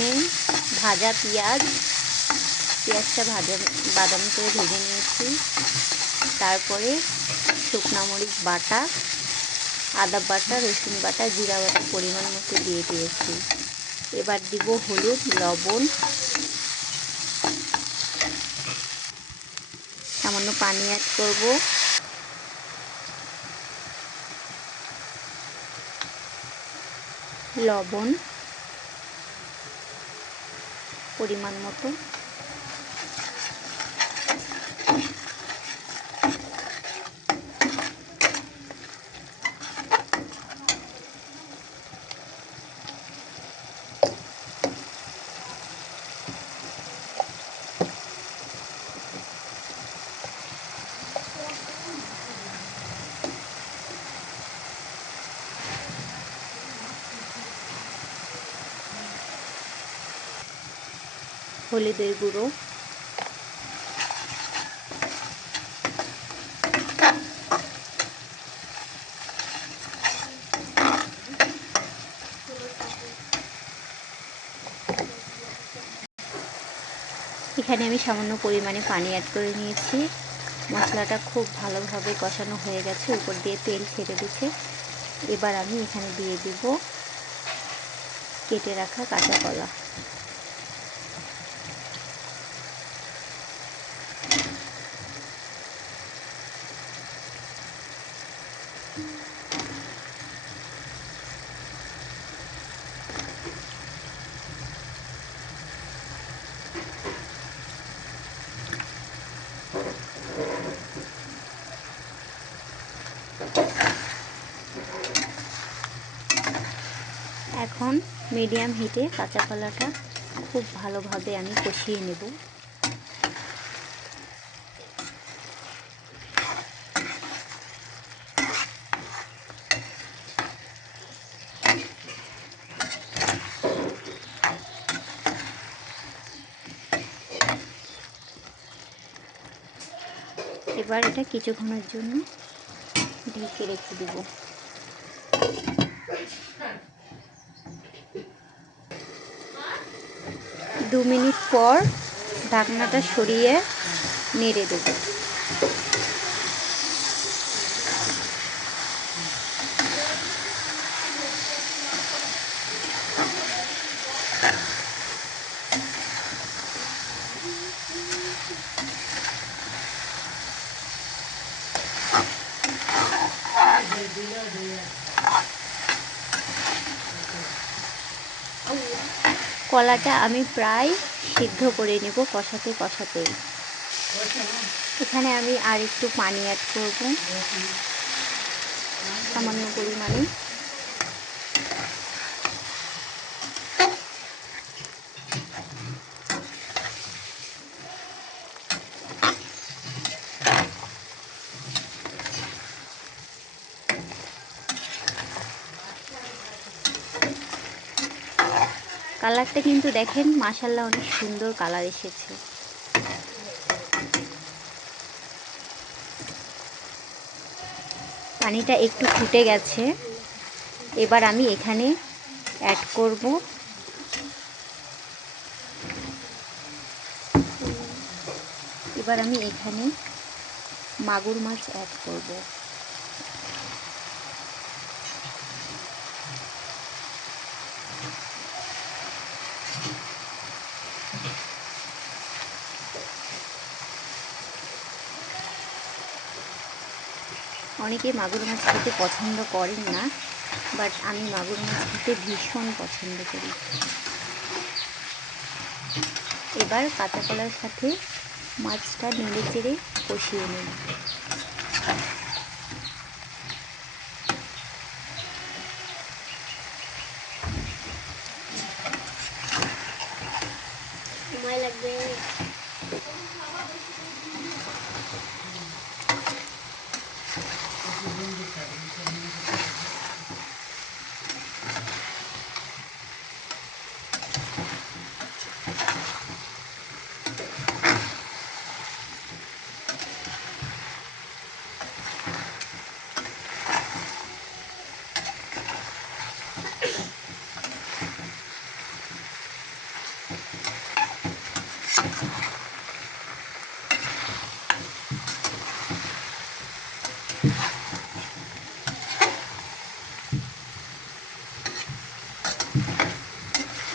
এখানে ভাজা পেঁয়াজটা বাদামি করে ভেজে নিয়েছি। তারপরে শুকনো মরিচ বাটা, আদা বাটা, রসুন বাটা, জিরা বাটা পরিমাণ মতো দিয়ে দিয়েছি। এবার দিব হলুদ, লবণ, সামান্য পানি অ্যাড করব। লবণ পরিমাণ মতো, হলুদের গুঁড়ো, এখানে আমি সামান্য পরিমাণে পানি অ্যাড করে নিয়েছি। মশলাটা খুব ভালোভাবে কষানো হয়ে গেছে, উপর দিয়ে তেল ছেড়ে দিচ্ছে। এবার আমি এখানে দিয়ে দিব কেটে রাখা কাঁচা কলা। এখন মিডিয়াম হিটে কাঁচা কলাটা খুব ভালোভাবে আমি কষিয়ে নেব। এবার এটা কিছুক্ষণের জন্য ঢেকে রেখে দেব। 2 মিনিট পর ঢাকনাটা সরিয়ে নেড়ে দেব। কলাটা আমি প্রায় সিদ্ধ করে নেব কষাতে কষাতে। এখানে আমি আর একটু পানি অ্যাড করব সামান্য পরিমাণে। কালারটা কিন্তু দেখেন মাশাআল্লাহ অনেক সুন্দর কালার এসেছে। পানিটা একটু ফুটে গেছে। এবার আমি এখানে অ্যাড করব মাগুর মাছ অ্যাড করব। অনেকে মাগুর মাছ খেতে পছন্দ করেন না, বাট আমি মাগুর মাছ খেতে ভীষণ পছন্দ করি। এবার কাঁচা কলার সাথে মাছটা নেড়ে চেড়ে কষিয়ে নেব। সময় লাগবে।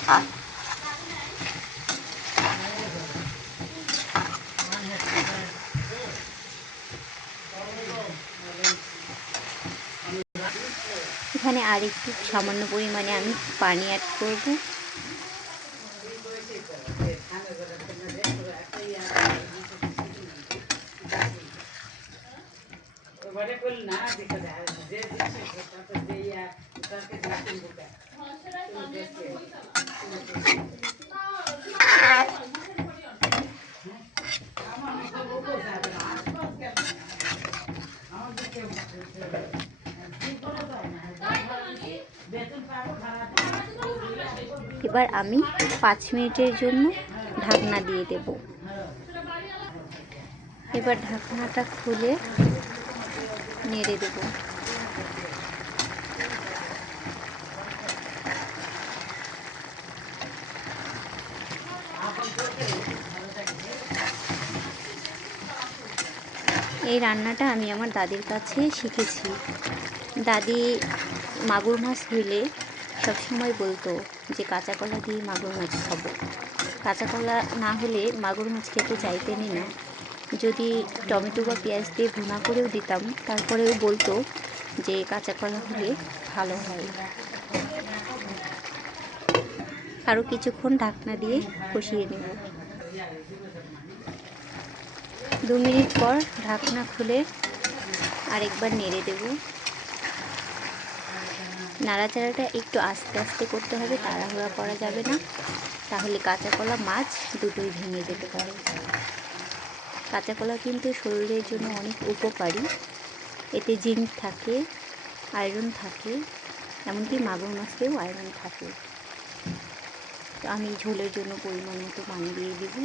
এখানে আর একটু সামান্য পরিমাণে আমি পানি অ্যাড করব। এবার আমি 5 মিনিটের জন্য ঢাকনা দিয়ে দেব। এবার ঢাকনাটা খুলে নেড়ে দেব। এই রান্নাটা আমি আমার দাদির কাছে শিখেছি। দাদি মাগুর মাছ হইলে সবসময় বলতো যে কাঁচা কলা দিয়ে মাগুর মাছ খাবো। কাঁচা কলা না হলে মাগুর মাছ খেতে চাইতেনই না। যদি টমেটো বা পেঁয়াজ দিয়ে ভুনা করেও দিতাম, তারপরেও বলতো যে কাঁচা কলা হলে ভালো হয়। আরও কিছুক্ষণ ঢাকনা দিয়ে কষিয়ে নেব। 2 মিনিট পর ঢাকনা খুলে আরেকবার নেড়ে দেব। নাড়াচাড়াটা একটু আস্তে আস্তে করতে হবে, তাড়াহুড়া করা যাবে না, তাহলে কাঁচা কলা মাছ দুটোই ভেঙে যেতে পারে। কাঁচা কলা কিন্তু শরীরের জন্য অনেক উপকারী। এতে জিঙ্ক থাকে, আয়রন থাকে, এমনকি মাগুর মাছেও আয়রন থাকে। তো আমি ঝোলের জন্য পরিমাণ মতো পানি দিয়ে দেব।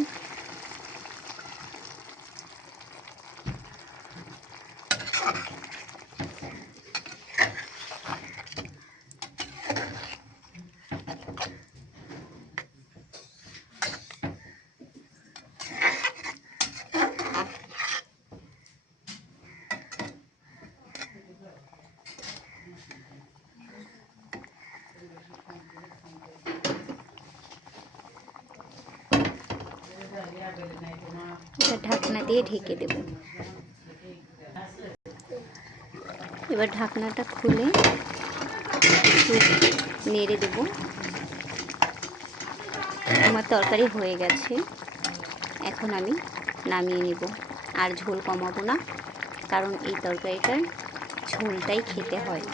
এটা ঢাকনা দিয়ে ঢেকে দেব। এবার ঢাকনাটা খুলে নেড়ে দেব। আমার তরকারি হয়ে গেছে, এখন আমি নামিয়ে নেব। আর ঝোল কমাবো না, কারণ এই তরকারিটার ঝোলটাই খেতে হয়।